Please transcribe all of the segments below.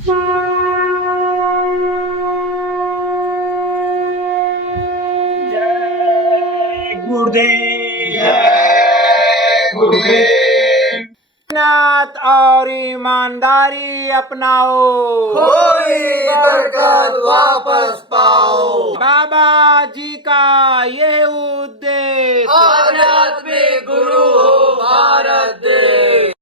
मेहनत और ईमानदारी अपनाओ, कोई बरकत वापस पाओ। बाबा जी का यह उद्देश्य आध्यात्मिक गुरु हो भारत देश।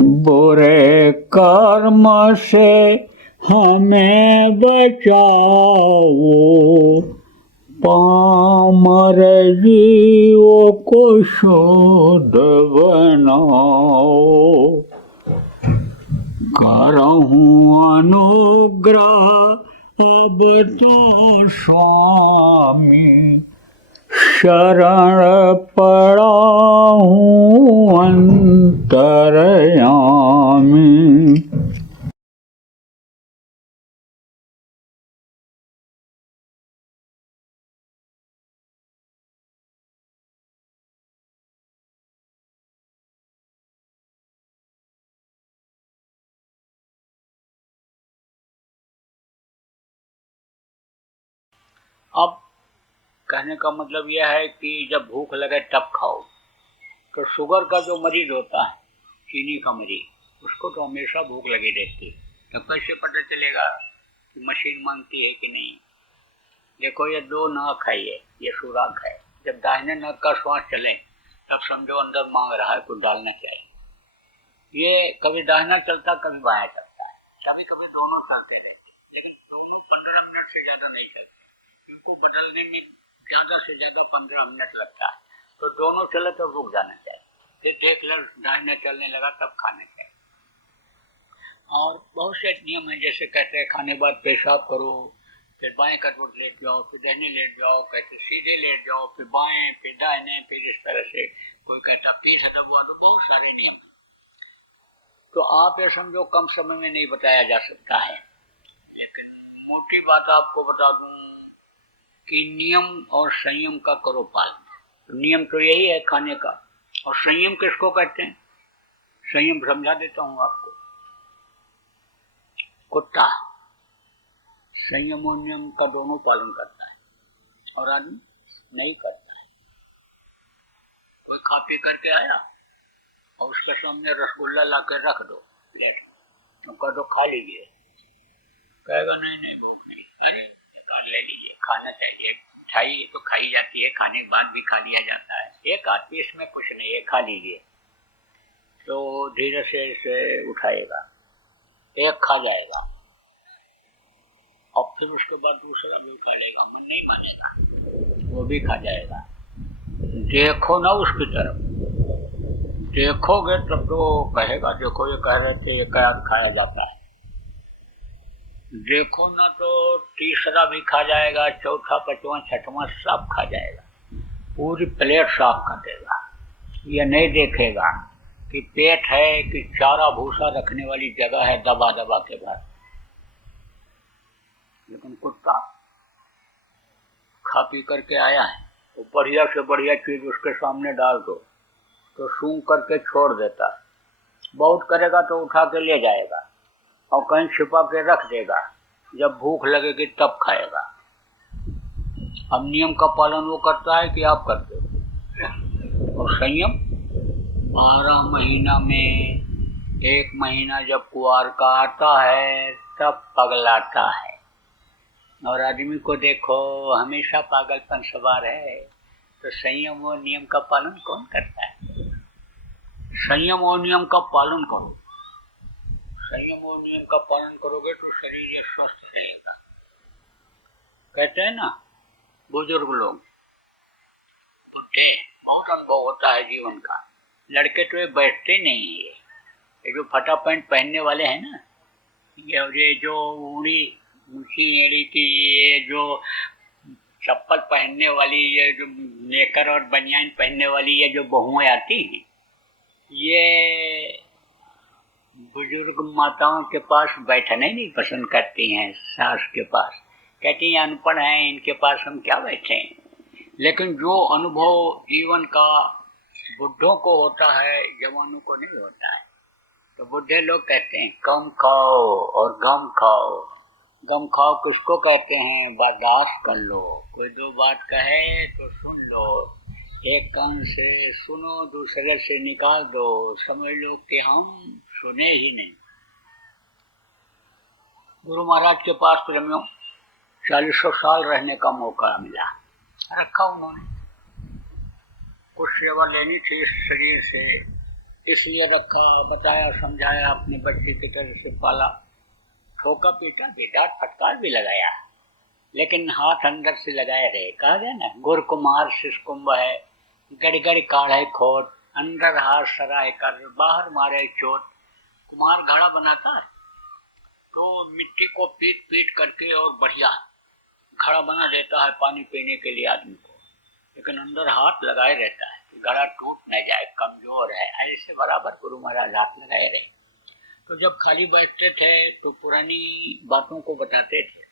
बुरे कर्म से हमें बचाओ, पामर जीवों को शुद्ध बनाओ। करहूँ अनुग्रह अब तो स्वामी, शरण पड़ा हूँ अंतर्यामी। अब कहने का मतलब यह है कि जब भूख लगे तब खाओ। तो शुगर का जो मरीज होता है, चीनी का मरीज, उसको तो हमेशा भूख लगी रहती है। तो कैसे पता चलेगा कि मशीन मांगती है कि नहीं? देखो, ये दो नाक है, ये सुराख है। जब दाहिने नाक का श्वास चले तब समझो अंदर मांग रहा है, कुछ डालना चाहिए। ये कभी दाहिना चलता, कभी बायां चलता है, कभी कभी दोनों चलते रहते, लेकिन दोनों 15 मिनट से ज्यादा नहीं चलते। इनको बदलने में ज्यादा से ज्यादा 15 मिनट लगता है। तो दोनों चले तो रुक जाना चाहिए, फिर देख ले दाहिने चलने लगा तब खाने चाहिए। और बहुत से नियम है, जैसे कहते हैं खाने बाद पेशाब करो, फिर बाएं करवट लेट जाओ, फिर दाहिने लेट जाओ, कहते सीधे लेट जाओ, फिर बाएं, फिर दाहिने, फिर इस तरह से। कोई कहता पीठ दबा दो, बहुत सारे नियम। तो आप ये समझो कम समय में नहीं बताया जा सकता है, लेकिन मोटी बात आपको बता दूं कि नियम और संयम का करो पालन। तो नियम तो यही है खाने का, और संयम किसको कहते हैं? संयम समझा देता हूं आपको। कुत्ता संयम और नियम का दोनों पालन करता है, और आदमी नहीं करता है। कोई खा पी करके आया और उसके सामने रसगुल्ला ला कर रख दो प्लेट में, तो कह दो खा लीजिए, कहेगा नहीं नहीं भूख नहीं। अरे ले लीजिए, खाना चाहिए। मिठाई तो खाई जाती है, खाने के बाद भी खा लिया जाता है। एक आध पीस में कुछ नहीं है, खा लीजिए। तो धीरे से इसे उठाएगा, एक खा जाएगा, और फिर उसके बाद दूसरा भी उठा लेगा, मन नहीं मानेगा, वो भी खा जाएगा। देखो ना उसकी तरफ, देखोगे तब तो कहेगा देखो ये कह रहे थे ये क्या खाया जाता है। देखो ना तो तीसरा भी खा जाएगा, चौथा, पांचवा, छठवां सब खा जाएगा, पूरी प्लेट साफ कर देगा। ये नहीं देखेगा कि पेट है कि चारा भूसा रखने वाली जगह है दबा दबा के बाद। लेकिन कुत्ता खा पी करके आया है, तो बढ़िया से बढ़िया चीज उसके सामने डाल दो तो सूंघ करके छोड़ देता है। बहुत करेगा तो उठा के ले जाएगा और कहीं छिपा के रख देगा, जब भूख लगेगी तब खाएगा। अब नियम का पालन वो करता है कि आप करते हो? और संयम 12 महीना में 1 महीना जब कुआर का आता है तब पगलाता है। और आदमी को देखो हमेशा पागलपन सवार है, तो संयम और नियम का पालन कौन करता है? संयम और नियम का पालन करो। संयम और नियम का पालन करोगे तो शरीर ये स्वस्थ रहेगा। कहते हैं ना बुजुर्ग लोग, बहुत अनुभव होता है जीवन का। लड़के तो ये बैठते नहीं है, ये जो फटा पैंट पहनने वाले हैं ना, ये जो ऊंची एड़ी की ये जो चप्पल पहनने वाली, ये जो नेकर और बनियान पहनने वाली ये जो बहुएं आती हैं, ये बुजुर्ग माताओं के पास बैठना ही नहीं पसंद करती हैं, सास के पास। कहती हैं अनपढ़ हैं, इनके पास हम क्या बैठें। लेकिन जो अनुभव जीवन का बुढ़ों को होता है, जवानों को नहीं होता है। तो बुढ़े लोग कहते हैं कम खाओ और गम खाओ। गम खाओ किसको कहते हैं? बर्दाश्त कर लो। कोई दो बात कहे तो सुन लो, एक कान से सुनो, दूसरे से निकाल दो, समझ लो कि हम सुने ही नहीं। गुरु महाराज के पास प्रेमियों 40 साल रहने का मौका मिला, रखा उन्होंने। कुछ सेवा लेनी थी इस शरीर से, इसलिए रखा, बताया, समझाया, अपने बच्चे की तरह से पाला, ठोका पीटा भी, डांट फटकार भी लगाया, लेकिन हाथ अंदर से लगाए रहे। कहा गया ना, गुर कुमार शिष कुंभ है, गड़गड़ काढ़े खोट, अंदर हाथ सराय कर, बाहर मारे चोट। कुमार घड़ा बनाता है तो मिट्टी को पीट पीट करके और बढ़िया घड़ा बना देता है पानी पीने के लिए आदमी को, लेकिन अंदर हाथ लगाए रहता है कि घड़ा टूट न जाए, कमजोर है। ऐसे बराबर गुरु महाराज हाथ लगाए रहे। तो जब खाली बैठते थे तो पुरानी बातों को बताते थे,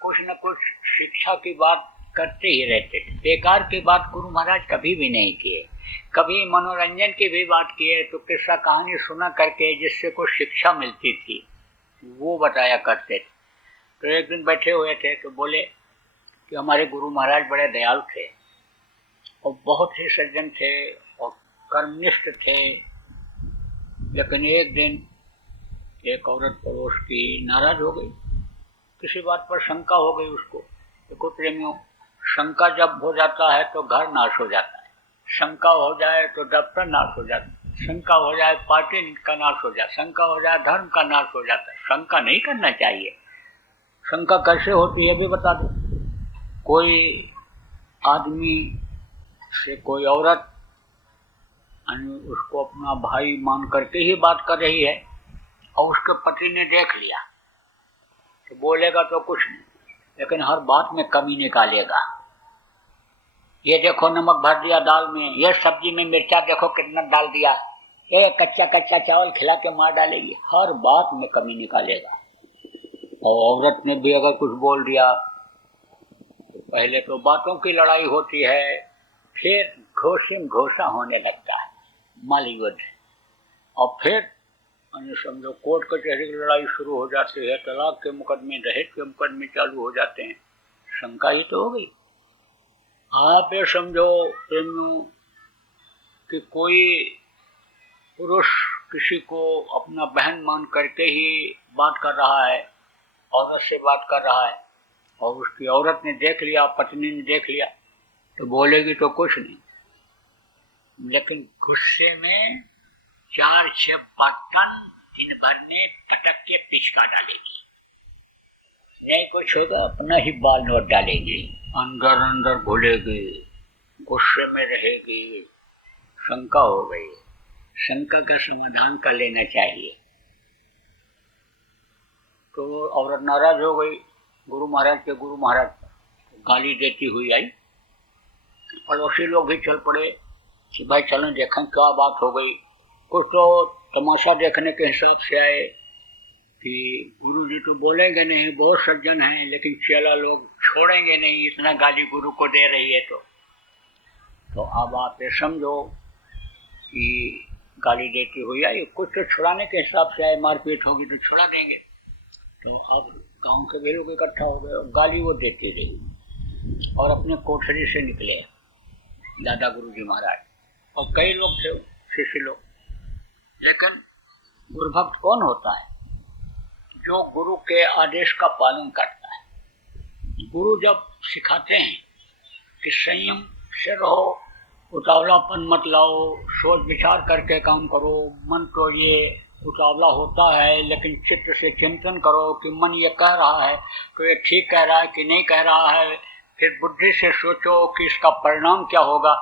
कुछ न कुछ शिक्षा की बात करते ही रहते थे। बेकार की बात गुरु महाराज कभी भी नहीं किए। कभी मनोरंजन की भी बात किए तो किस्सा कहानी सुना करके जिससे कुछ शिक्षा मिलती थी वो बताया करते थे। तो एक दिन बैठे हुए थे तो बोले कि हमारे गुरु महाराज बड़े दयालु थे और बहुत ही सज्जन थे और कर्मनिष्ठ थे, लेकिन एक दिन एक औरत पड़ोस की नाराज हो गई, किसी बात पर शंका हो गई उसको। देखो प्रेमियों, शंका जब हो जाता है तो घर नाश हो जाता है, शंका हो जाए तो दफ्तर नाश हो जाता है, शंका हो जाए पार्टी का नाश हो जाए, शंका हो जाए धर्म का नाश हो जाता है। शंका नहीं करना चाहिए। शंका कैसे होती है भी बता दो। कोई आदमी से कोई औरत उसको अपना भाई मान करके ही बात कर रही है और उसके पति ने देख लिया तो बोलेगा तो कुछ नहीं, लेकिन हर बात में कमी निकालेगा। ये देखो नमक भर दिया दाल में, ये सब्जी में मिर्चा देखो कितना डाल दिया, ये कच्चा कच्चा चावल खिला के मार डालेगी, हर बात में कमी निकालेगा। और औरत ने भी अगर कुछ बोल दिया तो पहले तो बातों की लड़ाई होती है, फिर घोषिम घोषा होने लगता है, मल युद्ध, और फिर समझो कोर्ट कचहरी की लड़ाई शुरू हो जाती है, तलाक के मुकदमे, दहेज के मुकदमे चालू हो जाते हैं। शंका ही तो हो गई। आप ये समझो प्रेमियों कि कोई पुरुष किसी को अपना बहन मान करके ही बात कर रहा है, औरत से बात कर रहा है, और उसकी औरत ने देख लिया, पत्नी ने देख लिया तो बोलेगी तो कुछ नहीं, लेकिन गुस्से में 4-6 बर्तन दिन भर में पटक के पिचका डालेगी। नहीं कुछ होगा, अपना ही बाल नोट डालेगी, अंदर अंदर घुलेगी, गुस्से में रहेगी। शंका हो गई, शंका का समाधान कर लेना चाहिए। तो औरत नाराज हो गई, गुरु महाराज गाली देती हुई आई। पड़ोसी लोग भी चल पड़े कि भाई चलो देखें क्या बात हो गई। कुछ तो तमाशा देखने के हिसाब से आए कि गुरुजी तो बोलेंगे नहीं, बहुत सज्जन हैं, लेकिन चेला लोग छोड़ेंगे नहीं, इतना गाली गुरु को दे रही है। तो अब आप ये समझो कि गाली देती हुई आई, कुछ तो छुड़ाने के हिसाब से आए, मारपीट होगी तो छुड़ा देंगे। तो अब गांव के भी लोग इकट्ठा हो गए और गाली वो देती रही और अपने कोठरी से निकले दादा गुरुजी महाराज, और कई लोग थे शिष्य लोग। लेकिन गुरुभक्त कौन होता है? जो गुरु के आदेश का पालन करता है। गुरु जब सिखाते हैं कि संयम से रहो, उतावलापन मत लाओ, सोच विचार करके काम करो, मन तो ये उतावला होता है, लेकिन चित्त से चिंतन करो कि मन ये कह रहा है तो ये ठीक कह रहा है कि नहीं कह रहा है, फिर बुद्धि से सोचो कि इसका परिणाम क्या होगा।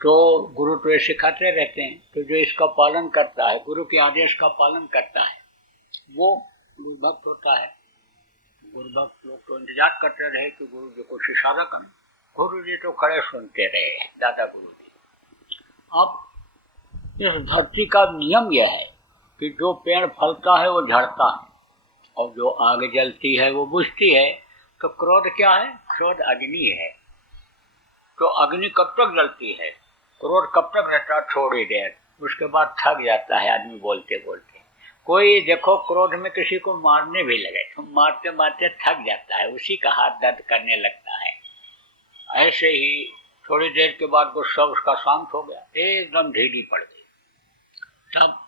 तो गुरु तो ये सिखाते रहते हैं। तो जो इसका पालन करता है, गुरु के आदेश का पालन करता है, वो गुरुभक्त होता है। गुरुभक्त लोग तो इंतजार करते रहे कि गुरु जी को इशारा करें, गुरु जी तो खड़े सुनते रहे, दादा गुरु जी। अब इस धरती का नियम यह है कि जो पेड़ फलता है वो झड़ता है और जो आग जलती है वो बुझती है। तो क्रोध क्या है? क्रोध अग्नि है। तो अग्नि कब तक जलती है? क्रोध कब तक रहता है? थोड़ी देर, उसके बाद थक जाता है आदमी बोलते बोलते। कोई देखो क्रोध में किसी को मारने भी लगे तो मारते मारते थक जाता है, उसी का हाथ दर्द करने लगता है। ऐसे ही थोड़ी देर के बाद गुस्सा उसका शांत हो गया, एकदम ढीली पड़ गई। तब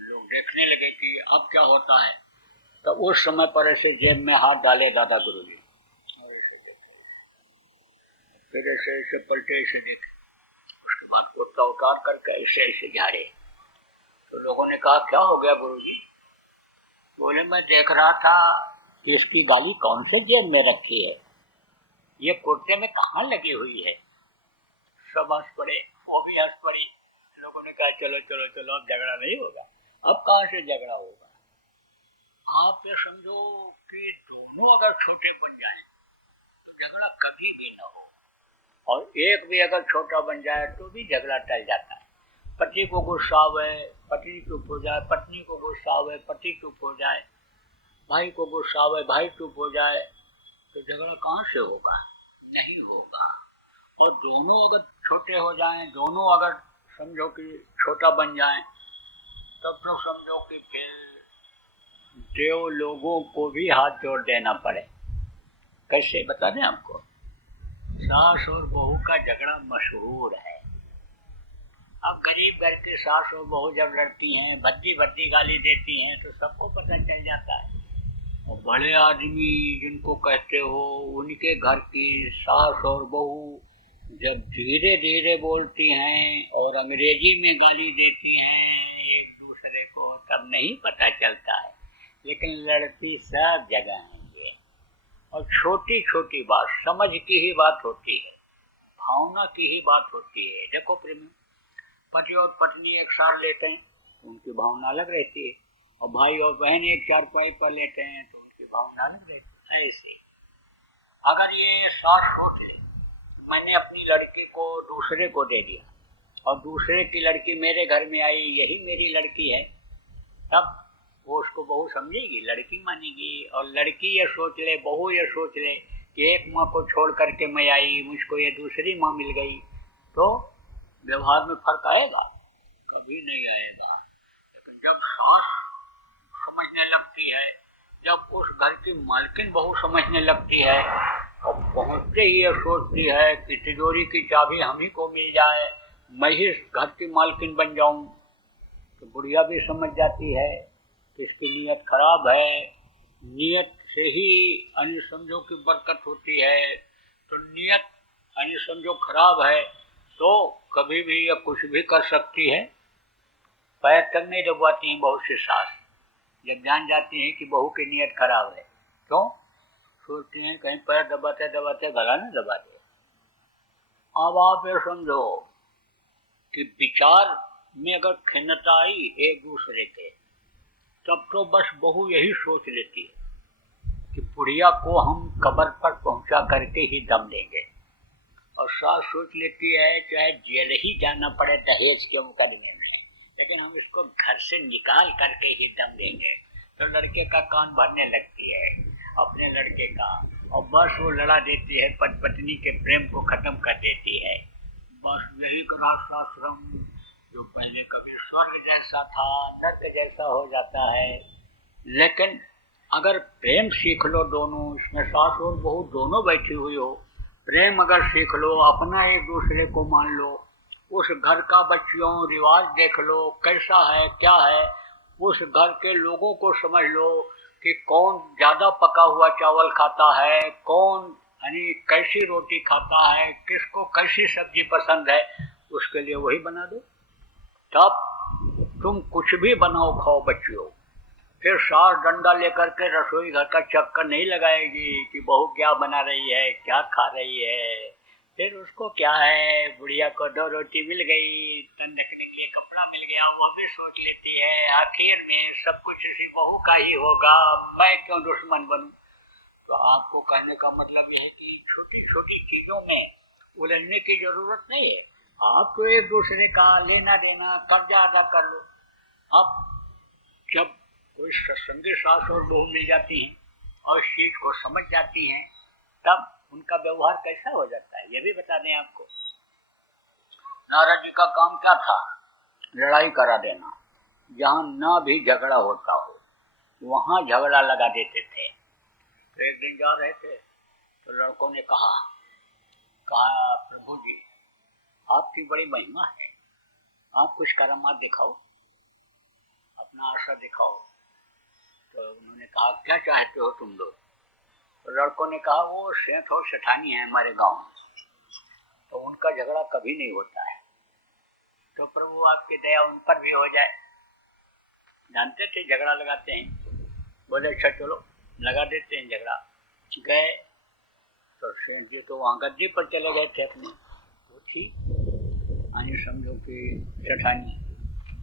लोग देखने लगे कि अब क्या होता है। तो उस समय पर ऐसे जेब में हाथ डाले दादा गुरुजी और ऐसे देखे, फिर ऐसे ऐसे पलटे, ऐसे देखे, उसके बाद कुर्ता उतार करके ऐसे ऐसे झाड़े। तो लोगों ने कहा क्या हो गया गुरुजी? बोले मैं देख रहा था कि इसकी गाली कौन से जेब में रखी है, ये कुर्ते में कहाँ लगी हुई है। सब हंस पड़े, वो भी हंस पड़ी। लोगों ने कहा चलो चलो चलो अब झगड़ा नहीं होगा। अब कहाँ से झगड़ा होगा? आप ये समझो कि दोनों अगर छोटे बन जाएं तो झगड़ा कभी भी ना हो, और एक भी अगर छोटा बन जाए तो भी झगड़ा टल जाता है। पति को गुस्सा आवे पत्नी चुप हो जाए, पत्नी को गुस्सा आवे पति चुप हो जाए, भाई को गुस्सा आवे भाई चुप हो जाए, तो झगड़ा कहाँ से होगा? नहीं होगा। और दोनों अगर छोटे हो जाएं, दोनों अगर समझो कि छोटा बन जाएं, तब तो समझो कि फिर देव लोगों को भी हाथ जोड़ देना पड़े। कैसे बता दें आपको? सास और बहू का झगड़ा मशहूर है। अब गरीब घर के सास और बहू जब लड़ती हैं, भद्दी भद्दी गाली देती हैं, तो सबको पता चल जाता है। और बड़े आदमी जिनको कहते हो, उनके घर की सास और बहू जब धीरे धीरे बोलती हैं और अंग्रेजी में गाली देती हैं एक दूसरे को, तब नहीं पता चलता है। लेकिन लड़ती सब जगह है ये। और छोटी छोटी बात, समझ की ही बात होती है, भावना की ही बात होती है। देखो प्रेमी, पति और पत्नी एक साथ लेते हैं तो उनकी भावना अलग रहती है, और भाई और बहन एक चारपाई पर लेते हैं तो उनकी भावना अलग रहती है। ऐसे अगर ये सास सोच ले, मैंने अपनी लड़की को दूसरे को दे दिया और दूसरे की लड़की मेरे घर में आई, यही मेरी लड़की है, तब वो उसको बहू समझेगी, लड़की मानेगी। और लड़की ये सोच ले, बहू ये सोच ले कि एक माँ को छोड़ करके मैं आई, मुझको ये दूसरी माँ मिल गई, तो व्यवहार में फर्क आएगा? कभी नहीं आएगा। लेकिन जब सास समझने लगती है, जब उस घर की मालकिन बहू समझने लगती है और पहुंचते ही ये सोचती है कि तिजोरी की चाबी हम ही को मिल जाए, मैं ही घर की मालकिन बन जाऊं, तो बुढ़िया भी समझ जाती है कि इसकी नीयत खराब है। नीयत से ही यानी समझो कि बरकत होती है। तो नीयत यानी समझो खराब है तो कभी भी या कुछ भी कर सकती है। पैर तक नहीं दबाती हैं बहुत सी सास, जब जान जाती हैं कि बहू की नीयत खराब है। क्यों? सोचती हैं कहीं पैर दबाते दबाते गला न दबा दे। अब आप ये समझो कि विचार में अगर खिन्नता आई एक दूसरे के, तब तो बस बहू यही सोच लेती है कि बुढ़िया को हम कब्र पर पहुंचा करके ही दम देंगे, और सास सोच लेती है चाहे जेल ही जाना पड़े दहेज के मुकदमे में, लेकिन हम इसको घर से निकाल करके ही दम देंगे। तो लड़के का कान भरने लगती है अपने लड़के का, और बस वो लड़ा देती है, पत्नी के प्रेम को खत्म कर देती है। बस यही गृहस्थाश्रम जो पहले कभी स्वर्ग जैसा था, नर्क जैसा हो जाता है। लेकिन अगर प्रेम सीख लो दोनों, इसमें सास और बहू दोनों बैठी हुई हो, प्रेम अगर सीख लो, अपना एक दूसरे को मान लो, उस घर का बच्चियों रिवाज देख लो कैसा है क्या है, उस घर के लोगों को समझ लो कि कौन ज़्यादा पका हुआ चावल खाता है, कौन यानी कैसी रोटी खाता है, किसको कैसी सब्जी पसंद है, उसके लिए वही बना दो। तब तुम कुछ भी बनाओ खाओ बच्चियों। फिर सास डंडा लेकर के रसोई घर का चक्कर नहीं लगाएगी कि बहू क्या बना रही है, क्या खा रही है। फिर उसको क्या है, बुढ़िया को 2 रोटी मिल गई, रखने के लिए कपड़ा मिल गया, वो भी सोच लेती है आखिर में सब कुछ इसी बहू का ही होगा, मैं क्यों दुश्मन बनूं। तो आपको कहने का मतलब ये है कि छोटी छोटी चीजों में उलझने की जरूरत नहीं है। आप तो एक दूसरे का लेना देना कर्जा अदा कर लो। अब जब कोई सत्संगी सास और बहू मिल जाती हैं और इस चीज को समझ जाती हैं, तब उनका व्यवहार कैसा हो जाता है ये भी बता दें आपको। नारद जी का काम क्या था? लड़ाई करा देना। जहाँ ना भी झगड़ा होता हो वहाँ झगड़ा लगा देते थे। तो एक दिन जा रहे थे तो लड़कों ने कहा प्रभु जी आपकी बड़ी महिमा है, आप कुछ करामात दिखाओ, अपना आशा दिखाओ। तो उन्होंने कहा क्या चाहते हो तुम लोग? तो लड़कों ने कहा वो सेठ और सेठानी है हमारे गांव में, तो उनका झगड़ा कभी नहीं होता है, तो प्रभु आपकी दया उन पर भी हो जाए। जानते थे झगड़ा लगाते हैं। बोले अच्छा चलो लगा देते हैं झगड़ा। गए तो सेठ जी तो वहाँ गद्दी पर चले गए थे अपने। तो ठीक आने समझो कि सेठानी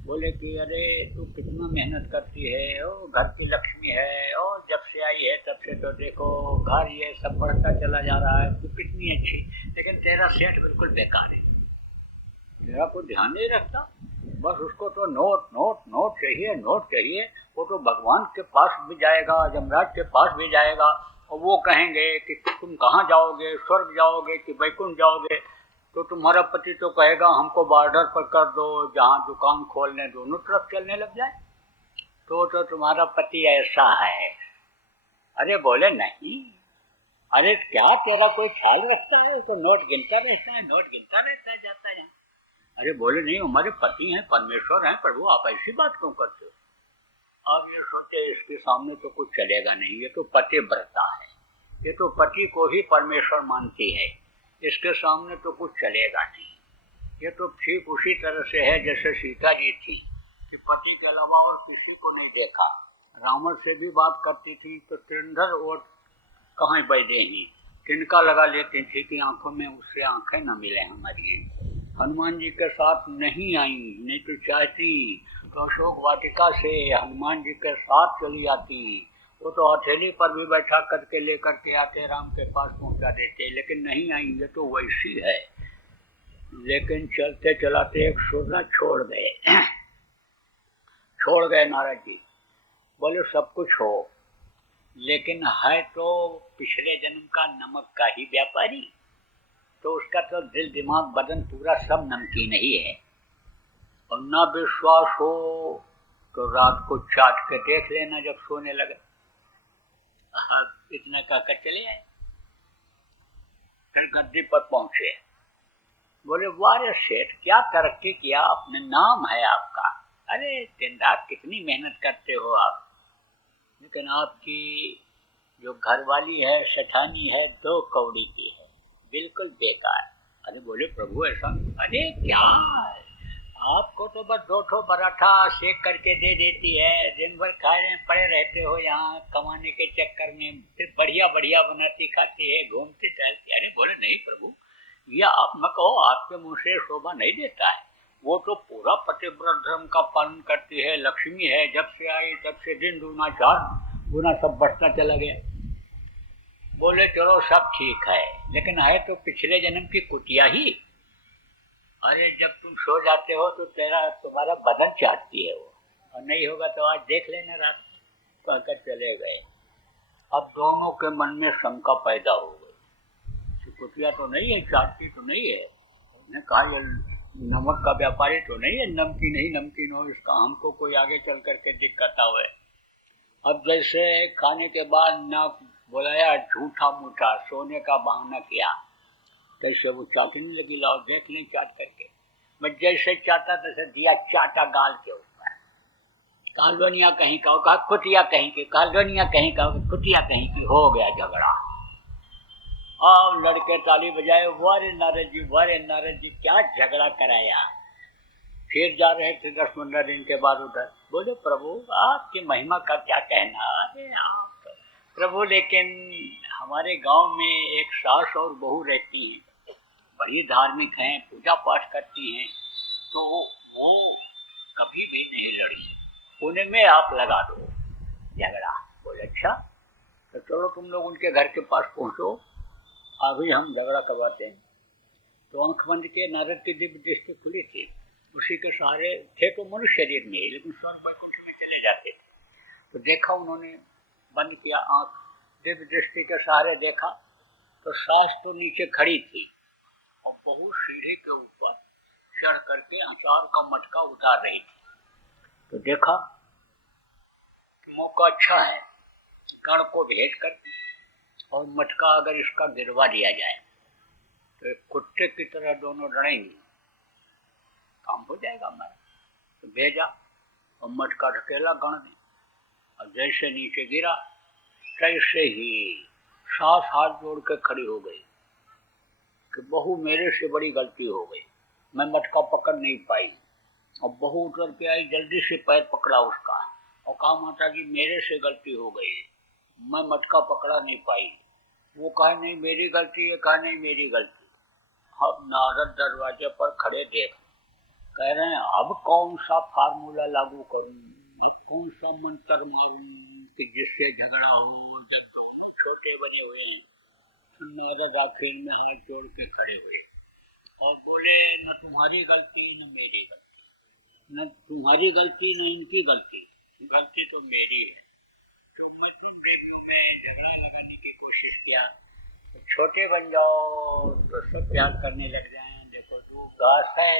बोले कि अरे तू कितना मेहनत करती है, ओ घर की लक्ष्मी है, और जब से आई है तब से तो देखो घर ये सब बढ़ता चला जा रहा है, तू कितनी अच्छी, लेकिन तेरा सेठ बिल्कुल बेकार है, तेरा कोई ध्यान नहीं रखता, बस उसको तो नोट नोट नोट चाहिए, नोट चाहिए। वो तो भगवान के पास भी जाएगा, यमराज के पास भी जाएगा, और वो कहेंगे कि तुम कहाँ जाओगे, स्वर्ग जाओगे कि वैकुंठ जाओगे, तो तुम्हारा पति तो कहेगा हमको बॉर्डर पर कर दो, जहाँ दुकान खोलने दोनों तरफ चलने लग जाए। तो तुम्हारा पति ऐसा है। अरे बोले नहीं, अरे क्या तेरा कोई ख्याल रखता है? तो नोट गिनता रहता है, नोट गिनता रहता है, जाता है। अरे बोले नहीं, हमारे पति हैं, परमेश्वर हैं, प्रभु आप ऐसी बात क्यों करते हो? आप ये सोचे इसके सामने तो कुछ चलेगा नहीं, ये तो पतिव्रता है, ये तो पति को ही परमेश्वर मानती है, इसके सामने तो कुछ चलेगा नहीं। ये तो ठीक उसी तरह से है जैसे सीता जी थी कि पति के अलावा और किसी को नहीं देखा, रावण से भी बात करती थी तो त्रिंधर ओट कहाँ बैठे ही तिनका लगा लेती थी कि आंखों में उससे आंखें न मिले हमारी। हनुमान जी के साथ नहीं आई, नहीं तो चाहती तो अशोक वाटिका से हनुमान जी के साथ चली आती, वो तो हथेली पर भी बैठा करके लेकर के आते, राम के पास पहुंचा देते, लेकिन नहीं आई, ये तो वैसी है। लेकिन चलते चलाते एक सुरना छोड़ गए नारद जी। बोले सब कुछ हो, लेकिन है तो पिछले जन्म का नमक का ही व्यापारी, तो उसका तो दिल दिमाग बदन पूरा सब नमकीन ही है, और ना विश्वास हो तो रात को चाट के देख लेना जब सोने लगे। इतना कहकर चले आए, फिर गद्दी पर पहुंचे। बोले वाह सेठ क्या तरक्की किया आपने, नाम है आपका, अरे दिन रात कितनी मेहनत करते हो आप, लेकिन आपकी जो घरवाली है सेठानी है 2 कौड़ी की है, बिल्कुल बेकार। अरे बोले प्रभु ऐसा? अरे क्या आपको तो बस 2 पराठा सेक करके दे देती है, दिन भर खाए पड़े रहते हो यहाँ कमाने के चक्कर में, फिर बढ़िया बढ़िया बनाती खाती है, घूमती टहलती। अरे बोले नहीं प्रभु, ये आप न कहो, आपके मुंह से शोभा नहीं देता है, वो तो पूरा पतिव्रत धर्म का पालन करती है, लक्ष्मी है, जब से आई तब से दिन दूना 4 गुना सब बढ़ता चला गया। बोले चलो सब ठीक है, लेकिन है तो पिछले जन्म की कुटिया ही। अरे जब तुम सो जाते हो तो तुम्हारा बदन चाटती है वो, और नहीं होगा तो आज देख लेना रात, कहकर चले गए। अब दोनों के मन में शंका पैदा हो गई, कुटिया तो नहीं है, चाटती तो नहीं है। उसने कहा ये नमक का व्यापारी तो नहीं है, नमकीन ही नमकीन हो, इसका हमको कोई आगे चल करके दिक्कत आवे। अब जैसे खाने के बाद ना बुलाया, झूठा मूठा सोने का बहाना किया, तैसे वो चाटने लगी, लाओ देख लें चाट करके। मैं जैसे चाटा तैसे दिया चाटा गाल के ऊपर। कालवनिया कहीं का, कहा कुटिया कहीं की, कालवनिया कहीं का, कुटिया कहीं की, हो गया झगड़ा। अब लड़के ताली बजाए, वारे नारद जी क्या झगड़ा कराया। फिर जा रहे थे 10-15 दिन के बाद उधर। बोले प्रभु आपकी महिमा का क्या कहना। अरे आप प्रभु, लेकिन हमारे गांव में एक सास और बहू रहती हैं, बड़ी धार्मिक हैं, पूजा पाठ करती हैं, तो वो कभी भी नहीं लड़ी, उनमें आप लगा दो झगड़ा। बोले अच्छा, तो चलो तुम लोग उनके घर के पास पहुंचो, अभी हम झगड़ा करवाते हैं। तो आंख बंद के नारद की दिव्य दृष्टि खुली थी, उसी के सहारे थे तो मनुष्य शरीर में, लेकिन स्वर्ग में चले जाते थे। तो देखा उन्होंने, बंद किया आंख, दिव्य दृष्टि के सहारे देखा तो सास तो नीचे खड़ी थी और बहू सीढ़ी के ऊपर चढ़ करके अचार का मटका उतार रही थी। तो देखा कि मौका अच्छा है, गण को भेज कर और मटका अगर इसका गिरवा दिया जाए तो एक कुत्ते की तरह दोनों लड़ेंगे, काम हो जाएगा हमारा। तो भेजा और मटका ढकेला गण ने, और जैसे नीचे गिरा तैसे ही सास हाथ जोड़ के खड़ी हो गई कि बहू मेरे से बड़ी गलती हो गई, मैं मटका पकड़ नहीं पाई। और बहू उतर के आई, जल्दी से पैर पकड़ा उसका और कहा माता जी मेरे से गलती हो गई, मैं मटका पकड़ा नहीं पाई। वो कहे नहीं मेरी गलती है, कहा नहीं मेरी गलती। अब नारद दरवाजे पर खड़े देख कह रहे हैं अब कौन सा फार्मूला लागू करूं, अब कौन सा मंत्र मारूं कि जिससे झगड़ा हो। जब छोटे बने हुए तो नारद आखिर में हाथ जोड़ के खड़े हुए और बोले न तुम्हारी गलती न मेरी गलती, न तुम्हारी गलती न इनकी गलती, गलती तो मेरी है। जो मैथुन देवियों में झगड़ा लगाने की कोशिश किया, तो छोटे बन जाओ तो सब प्यार करने लग जाएं। देखो दूब घास है,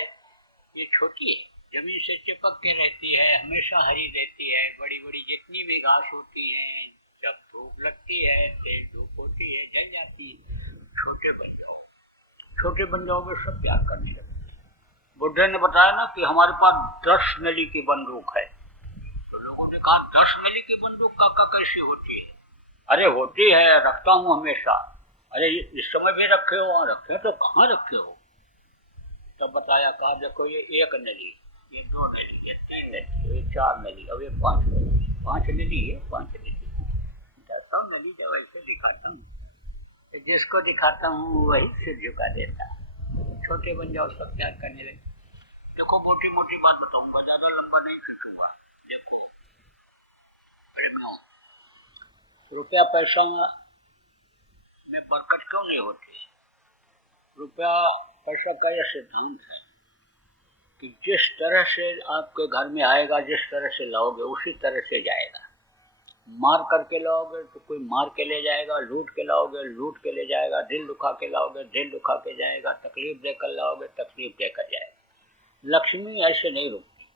ये छोटी है, जमीन से चिपक के रहती है, हमेशा हरी रहती है। बड़ी बड़ी जितनी भी घास होती हैं, जब धूप लगती है, तेज धूप होती है, जल जाती है। छोटे बन जाओ, छोटे बन जाओगे सब प्यार करने लगते। बुद्ध ने बताया ना कि हमारे पास 10 नली की बंदूक है। तो लोगों ने कहा 10 नली की बंदूक काका कैसी होती है? अरे होती है, रखता हूँ हमेशा। अरे इस समय भी रखे हो? रखे तो कहाँ रखे हो? तब बताया, कहा देखो ये 1 नली, ये 2 नली, ये 3 नली, ये 4 नली, अब ये 5 नली, 5 नली है, 5 नली। कहता हूँ नली जब ऐसे दिखाता हूँ, जिसको दिखाता हूँ वही सिर झुका देता। छोटे बन जाओ सब प्यार करने लगे। देखो मोटी मोटी बात बताऊंगा, ज्यादा लंबा नहीं खींचूंगा। देखो अरे मैं रुपया पैसा में बरकत क्यों नहीं होती? रुपया पैसा का यह सिद्धांत है कि जिस तरह से आपके घर में आएगा, जिस तरह से लाओगे उसी तरह से जाएगा। मार करके लाओगे तो कोई मार के ले जाएगा, लूट के लाओगे लूट के ले जाएगा, दिल दुखा के लाओगे दिल दुखा के जाएगा, तकलीफ देकर लाओगे तकलीफ देकर जाएगा। लक्ष्मी ऐसे नहीं रुकती,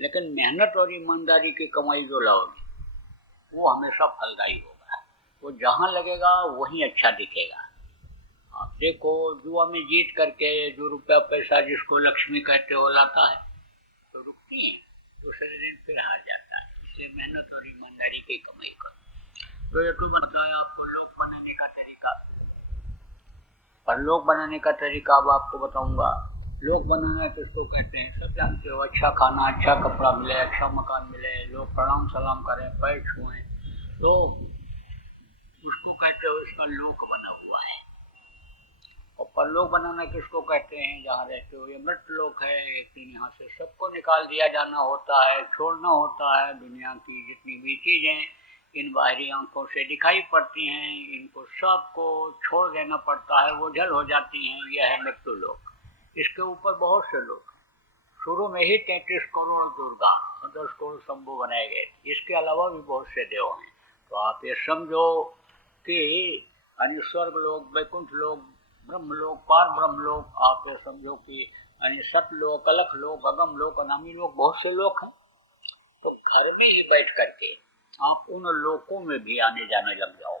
लेकिन मेहनत और ईमानदारी की कमाई जो लाओगे वो हमेशा फलदायी होगा। वो जहाँ लगेगा वहीं अच्छा दिखेगा। आप देखो जुआ में जीत करके जो रुपया पैसा जिसको लक्ष्मी कहते हो लाता है तो रुकती है, दूसरे दिन फिर हार जाता है। इसलिए मेहनत और ईमानदारी की कमाई करो। तो ये तो बताया आपको लोक बनाने का तरीका, पर लोक बनाने का तरीका अब आपको बताऊंगा। लोक बनाना किसको कहते हैं सब जानते हो। अच्छा खाना, अच्छा कपड़ा मिले, अच्छा मकान मिले, लोग प्रणाम सलाम करें, पैर छुएं, तो उसको कहते हो इसका लोक बना हुआ है। और परलोक बनाना किसको कहते हैं? जहाँ रहते हो ये मृत लोक है, एक दिन यहाँ से सबको निकाल दिया जाना होता है, छोड़ना होता है। दुनिया की जितनी भी चीजें इन बाहरी आंखों से दिखाई पड़ती हैं, इनको सबको छोड़ देना पड़ता है, वो जल हो जाती हैं। यह है मृत्यु लोक। इसके ऊपर बहुत से लोग, शुरू में ही 33 करोड़ दुर्गा और 10 करोड़ शंभु बनाए गए। इसके अलावा भी बहुत से देव हैं। तो आप ये समझो कि अन्य स्वर्ग लोग, वैकुंठ लोग, ब्रह्म लोग, पार ब्रह्म लोग, आप ये समझो कि यानी सतलोक, अलख लोक, अगम लोक, अनामी लोक, बहुत से लोग हैं। तो घर में ही बैठ करके आप उन लोकों में भी आने जाने लग जाओ।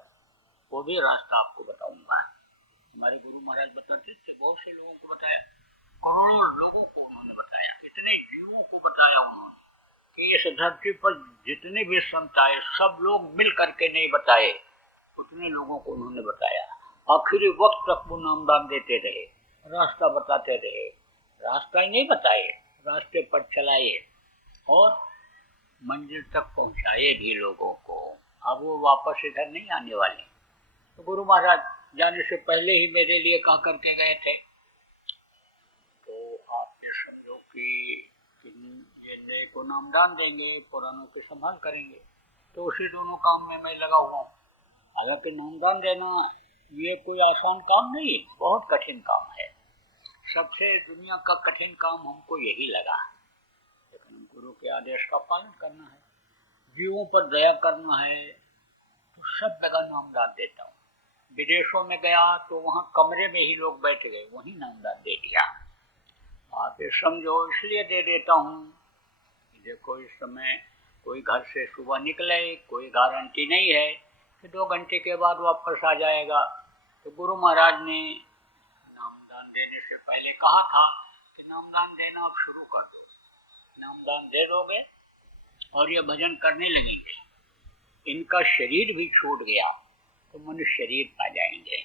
वो भी रास्ता आपको बताऊंगा। हमारे गुरु महाराज बताते थे, बहुत से लोगों को बताया, करोड़ों लोगों को उन्होंने बताया, इतने जीवों को बताया उन्होंने कि इस धरती पर जितने भी संत आए सब लोग मिल करके नहीं बताए, उतने लोगों को उन्होंने बताया। आखिरी वक्त तक वो नामदान देते रहे, रास्ता बताते रहे, रास्ता ही नहीं बताए, रास्ते पर चलाए और मंजिल तक पहुंचाए भी लोगों को। अब वो वापस इधर नहीं आने वाले। तो गुरु महाराज जाने से पहले ही मेरे लिए कहा करके गए थे। तो आप ये समझो कि ये नए को नामदान देंगे, पुरानों के संभाल करेंगे। तो उसी दोनों काम में मैं लगा हुआ हूँ। हालांकि नामदान देना ये कोई आसान काम नहीं है, बहुत कठिन काम है। सबसे दुनिया का कठिन काम हमको यही लगा, लेकिन गुरु के आदेश का पालन करना है। जीवों पर दया करना है तो सब जगह नामदान देता हूँ। विदेशों में गया तो वहाँ कमरे में ही लोग बैठ गए, वहीं नामदान दे दिया। आप ये समझो, इसलिए दे देता हूँ। देखो इस समय कोई घर से सुबह निकले, कोई गारंटी नहीं है कि 2 घंटे के बाद वापस आ जाएगा। तो गुरु महाराज ने नामदान देने से पहले कहा था कि नामदान देना आप शुरू कर दो। नामदान दे दोगे और ये भजन करने लगेंगे, इनका शरीर भी छूट गया तो मनुष्य शरीर पा जाएंगे।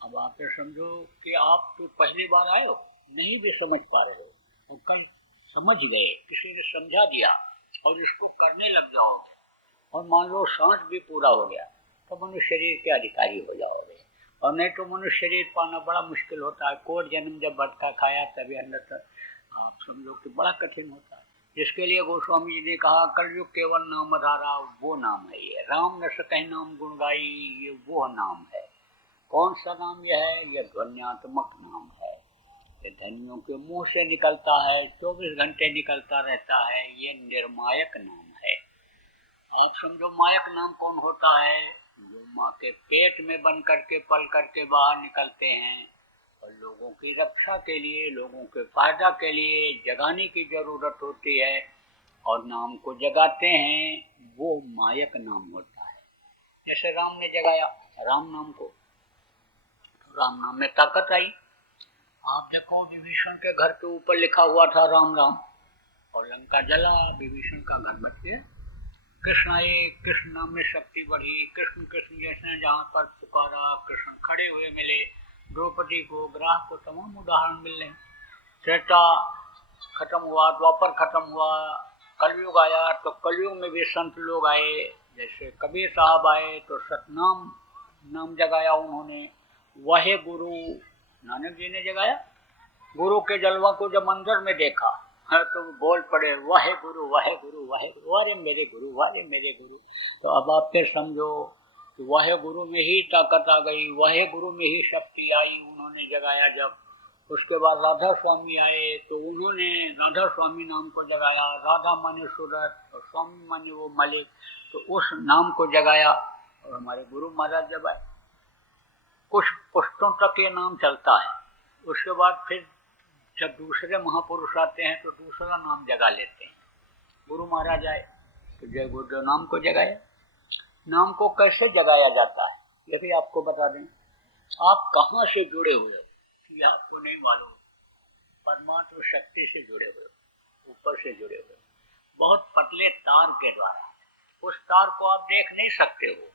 अब आप ये समझो कि आप तो पहली बार आए हो, नहीं भी समझ पा रहे हो, और कल समझ गए, किसी ने समझा दिया और इसको करने लग जाओगे, और मान लो सांस भी पूरा हो गया तो मनुष्य शरीर के अधिकारी हो जाओगे। और नहीं तो मनुष्य शरीर पाना बड़ा मुश्किल होता है। कोट जन्म जब भटका खाया तभी अंदर तक आप समझो कि बड़ा कठिन होता है। जिसके लिए गोस्वामी जी ने कहा कलयुग केवल नाम धारा, वो नाम है ये। राम न सकहि नाम गुण गाई, ये वो नाम है। कौन सा नाम यह है? यह ध्वन्यात्मक नाम है। ये धनियों के मुंह से निकलता है, 24 घंटे निकलता रहता है। ये निर्मायक नाम है। आप समझो मायक नाम कौन होता है? जो माँ के पेट में बन करके पल करके बाहर निकलते हैं और लोगों की रक्षा के लिए, लोगों के फायदा के लिए जगाने की जरूरत होती है और नाम को जगाते हैं, वो मायक नाम होता है। जैसे राम ने जगाया राम नाम को, तो राम नाम में ताकत आई। आप देखो विभीषण के घर के ऊपर लिखा हुआ था राम राम, और लंका जला, विभीषण का घर बच गया। कृष्ण आए, कृष्ण नाम में शक्ति बढ़ी। कृष्ण कृष्ण जैसे जहाँ पर पुकारा, कृष्ण खड़े हुए मिले। द्रौपदी को, ग्राह को तमाम उदाहरण मिल रहे। त्रेता खत्म हुआ, द्वापर खत्म हुआ, कलयुग आया, तो कलयुग में भी संत लोग आए। जैसे कबीर साहब आए तो सतनाम नाम जगाया उन्होंने। वह गुरु नानक जी ने जगाया। गुरु के जलवा को जब मंदिर में देखा तो बोल पड़े वाहे गुरु वाहे गुरु वाहे गुरु, वारे मेरे गुरु, वारे मेरे गुरु। तो अब आप फिर समझो कि वाहे गुरु में ही ताकत आ गई, वाहे गुरु में ही शक्ति आई। उन्होंने जगाया जब, उसके बाद राधा स्वामी आए तो उन्होंने राधा स्वामी नाम को जगाया। राधा माने सूरत और स्वामी माने वो मालिक, तो उस नाम को जगाया। और हमारे गुरु महाराज जब आए, कुछ पुश्तों तक ये नाम चलता है। उसके बाद फिर जब दूसरे महापुरुष आते हैं तो दूसरा नाम जगा लेते हैं। गुरु महाराज आए तो जय गुरुदेव नाम को जगाया। नाम को कैसे जगाया जाता है ये भी आपको बता दें। आप कहाँ से जुड़े हुए हो ये आपको नहीं मालूम। परमात्मा शक्ति से जुड़े हुए हो, ऊपर से जुड़े हुए हो, बहुत पतले तार के द्वारा। उस तार को आप देख नहीं सकते हो।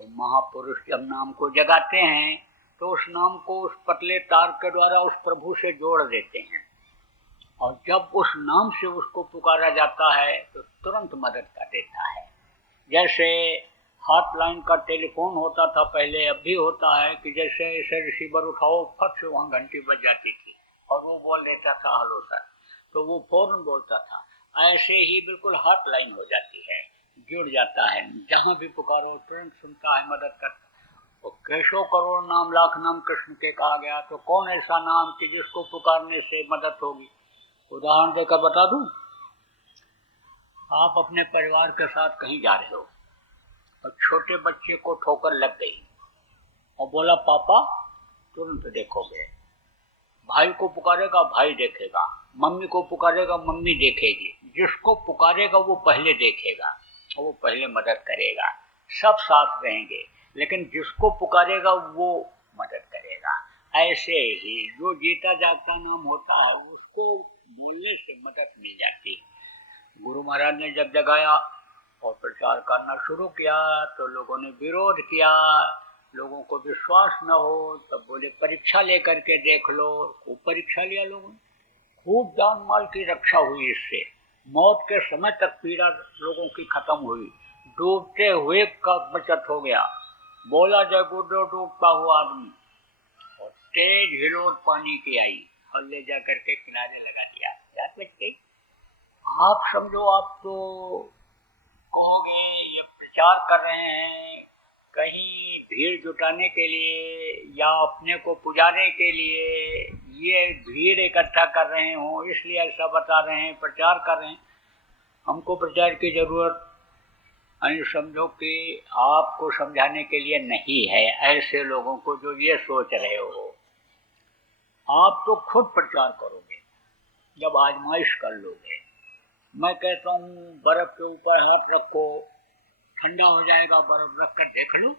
तो महापुरुष जब नाम को जगाते हैं तो उस नाम को उस पतले तार के द्वारा उस प्रभु से जोड़ देते हैं, और जब उस नाम से उसको पुकारा जाता है तो तुरंत मदद कर देता है। जैसे हॉटलाइन का टेलीफोन होता था पहले, अब भी होता है कि जैसे ऐसे रिसीवर उठाओ, फट से वहाँ घंटी बज जाती थी और वो बोल देता था हेलो सर, तो वो फौरन बोलता था। ऐसे ही बिल्कुल हॉटलाइन हो जाती है, जुड़ जाता है। जहाँ भी पुकारो तुरंत सुनता है, मदद करता है। और कैसों करोड़ नाम लाख नाम कृष्ण के कहा गया, तो कौन ऐसा नाम कि जिसको पुकारने से मदद होगी। उदाहरण देकर बता दूं, आप अपने परिवार के साथ कहीं जा रहे हो और छोटे बच्चे को ठोकर लग गई और बोला पापा, तुरंत देखोगे। भाई को पुकारेगा भाई देखेगा, मम्मी को पुकारेगा मम्मी देखेगी। जिसको पुकारेगा वो पहले देखेगा और वो पहले मदद करेगा। सब साथ रहेंगे, लेकिन जिसको पुकारेगा वो मदद करेगा। ऐसे ही जो जीता जागता नाम होता है उसको बोलने से मदद मिल जाती। गुरु महाराज ने जब जगाया और प्रचार करना शुरू किया तो लोगों ने विरोध किया। लोगों को विश्वास न हो तब बोले परीक्षा लेकर के देख लो। खूब परीक्षा लिया लोगों ने, खूब जान माल की रक्षा हुई। इससे मौत के समय तक पीड़ा लोगों की खत्म हुई, डूबते हुए का बचत हो गया। बोला जय गुरुदेव डूबता हुआ आदमी, और तेज हिलोट पानी की आई और ले जा करके किनारे लगा दिया, जान बच गई। आप समझो, आप तो कहोगे ये प्रचार कर रहे हैं कहीं भीड़ जुटाने के लिए या अपने को पुजाने के लिए, ये भीड़ इकट्ठा कर रहे हो इसलिए ऐसा बता रहे हैं, प्रचार कर रहे हैं। हमको प्रचार की जरूरत यानी समझो कि आपको समझाने के लिए नहीं है ऐसे लोगों को जो ये सोच रहे हो। आप तो खुद प्रचार करोगे जब आजमाइश कर लोगे। मैं कहता हूँ बर्फ के ऊपर हाथ रखो, ठंडा हो जाएगा, बर्फ रख कर देख लो।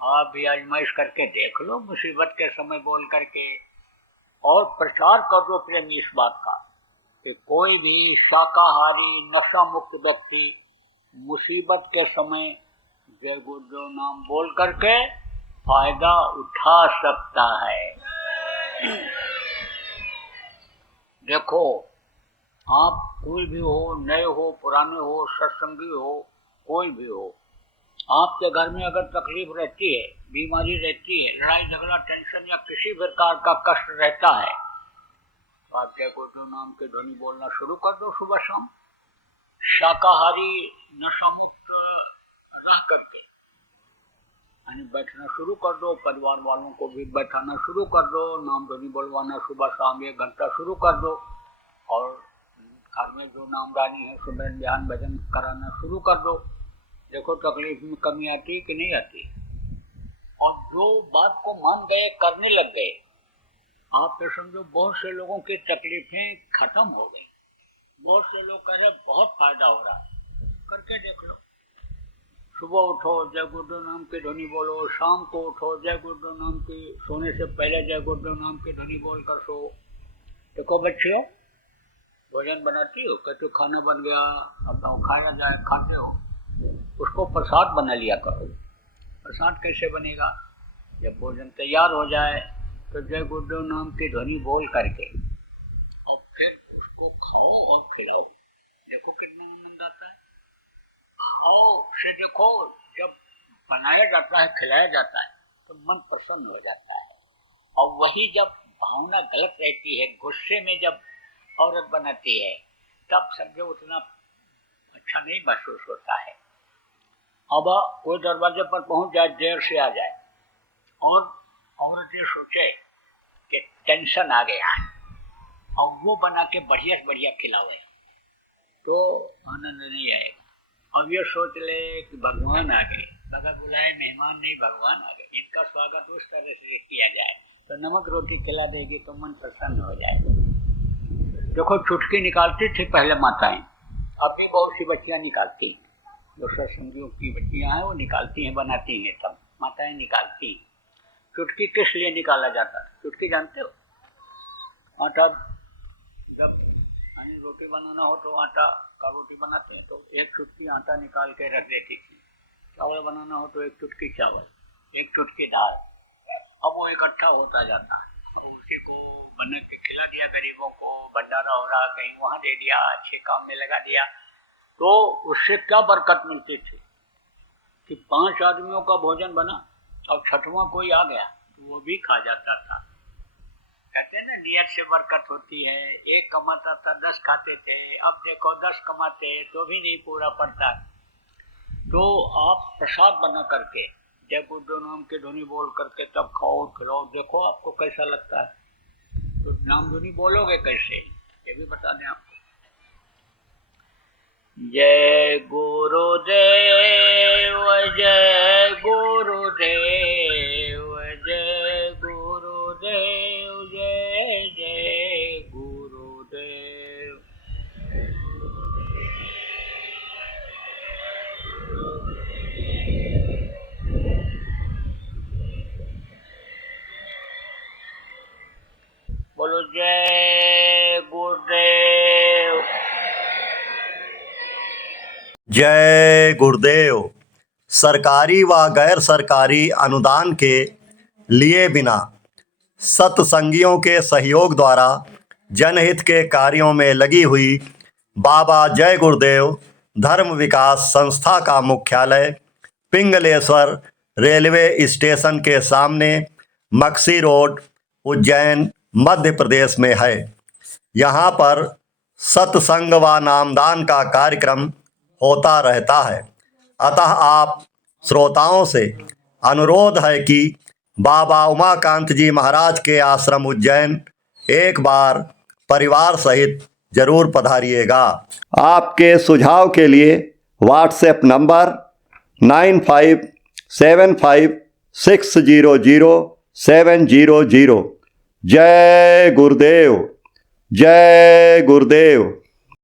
आप भी आजमाइश करके देख लो मुसीबत के समय बोल करके, और प्रचार कर दो प्रेमी इस बात का कि कोई भी शाकाहारी नशा मुक्त व्यक्ति मुसीबत के समय जय गुरुदेव नाम बोल करके फायदा उठा सकता है। देखो, आप कोई भी हो, नए हो, पुराने हो, सत्संगी हो, कोई भी हो, आपके घर में अगर तकलीफ रहती है, बीमारी रहती है, लड़ाई झगड़ा, टेंशन या किसी प्रकार का कष्ट रहता है, तो आप जय गुरुदेव नाम के ध्वनि बोलना शुरू कर दो सुबह शाम। शाकाहारी नशा मुक्त रह करके यानी बैठना शुरू कर दो, परिवार वालों को भी बैठाना शुरू कर दो, नाम ध्वनि बोलवाना सुबह शाम 1 घंटा शुरू कर दो, और घर में जो नामदानी है सुबह ध्यान भजन कराना शुरू कर दो। देखो तकलीफ में कमी आती कि नहीं आती। और जो बात को मान गए, करने लग गए, आप तो समझो बहुत से लोगों की तकलीफें खत्म हो गई। बहुत से लोग कह रहे बहुत फायदा हो रहा है, करके देख लो। सुबह उठो जय गुरुदेव नाम की ध्वनि बोलो, शाम को उठो जय गुरुदेव नाम की, सोने से पहले जय गुरुदेव नाम की ध्वनि बोल कर सो। देखो बच्चियों, भोजन बनाती हो, कहते खाना बन गया, अब तो खाया जाए, खाते हो, उसको प्रसाद बना लिया करो। प्रसाद कैसे बनेगा? जब भोजन तैयार हो जाए तो जय गुरुदेव नाम की ध्वनि बोल करके और फिर उसको खाओ और खिलाओ। देखो कितना आनंद आता है। खाओ से देखो, जब बनाया जाता है, खिलाया जाता है तो मन प्रसन्न हो जाता है। और वही जब भावना गलत रहती है, गुस्से में जब औरत बनाती है, तब समझो उतना अच्छा नहीं महसूस होता है। अब कोई दरवाजे पर पहुंच जाए, देर से आ जाए, और औरत ये सोचे कि टेंशन आ गया है, और वो बना के बढ़िया से बढ़िया खिलावे, तो आनंद नहीं आएगा। अब ये सोच ले कि भगवान आ गए, बगैर बुलाए मेहमान नहीं, भगवान आ गए, इनका स्वागत उस तरह से किया जाए तो नमक रोटी खिला देगी तो मन प्रसन्न हो जाए। देखो चुटकी निकालती थी पहले माताएं, अब भी बहुत सी बच्चियां निकालती हैं, जो सत्संगियों की बच्चियां हैं वो निकालती हैं, बनाती हैं, तब माताएं निकालती हैं। चुटकी किस लिए निकाला जाता है? चुटकी जानते हो? आटा, जब यानी रोटी बनाना हो तो आटा का रोटी बनाते हैं, तो 1 चुटकी आटा निकाल के रख देती थी। चावल बनाना हो तो 1 चुटकी चावल, 1 चुटकी दाल। अब वो इकट्ठा होता जाता है, और उसी को बना के खिला दिया गरीबों को, भंडारा हो रहा कहीं वहाँ दे दिया, अच्छे काम में लगा दिया। तो उससे क्या बरकत मिलती थी कि 5 आदमियों का भोजन बना और 6वां कोई आ गया तो वो भी खा जाता था। कहते हैं ना, नियत से बरकत होती है। 1 कमाता था, 10 खाते थे, अब देखो 10 कमाते तो भी नहीं पूरा पड़ता। तो आप प्रसाद बना करके जय गुरुदेव नाम की ध्वनि बोल करके तब खाओ और खिलाओ, देखो आपको कैसा लगता है। तो नाम ध्वनि बोलोगे कैसे, ये भी बता दें आपको। जय गुरुदेव, जय गुरुदेव, जय गुरुदेव, जय जय गुरुदेव। बोलो जय गुरुदेव। जय गुरुदेव। सरकारी व गैर सरकारी अनुदान के लिए बिना सत्संगियों के सहयोग द्वारा जनहित के कार्यों में लगी हुई बाबा जय गुरुदेव धर्म विकास संस्था का मुख्यालय पिंगलेश्वर रेलवे स्टेशन के सामने मक्सी रोड, उज्जैन, मध्य प्रदेश में है। यहाँ पर सत्संग व नामदान का कार्यक्रम होता रहता है। अतः आप श्रोताओं से अनुरोध है कि बाबा उमाकांत जी महाराज के आश्रम उज्जैन एक बार परिवार सहित जरूर पधारिएगा। आपके सुझाव के लिए व्हाट्सएप नंबर 9575600700। जय गुरुदेव, जय गुरुदेव।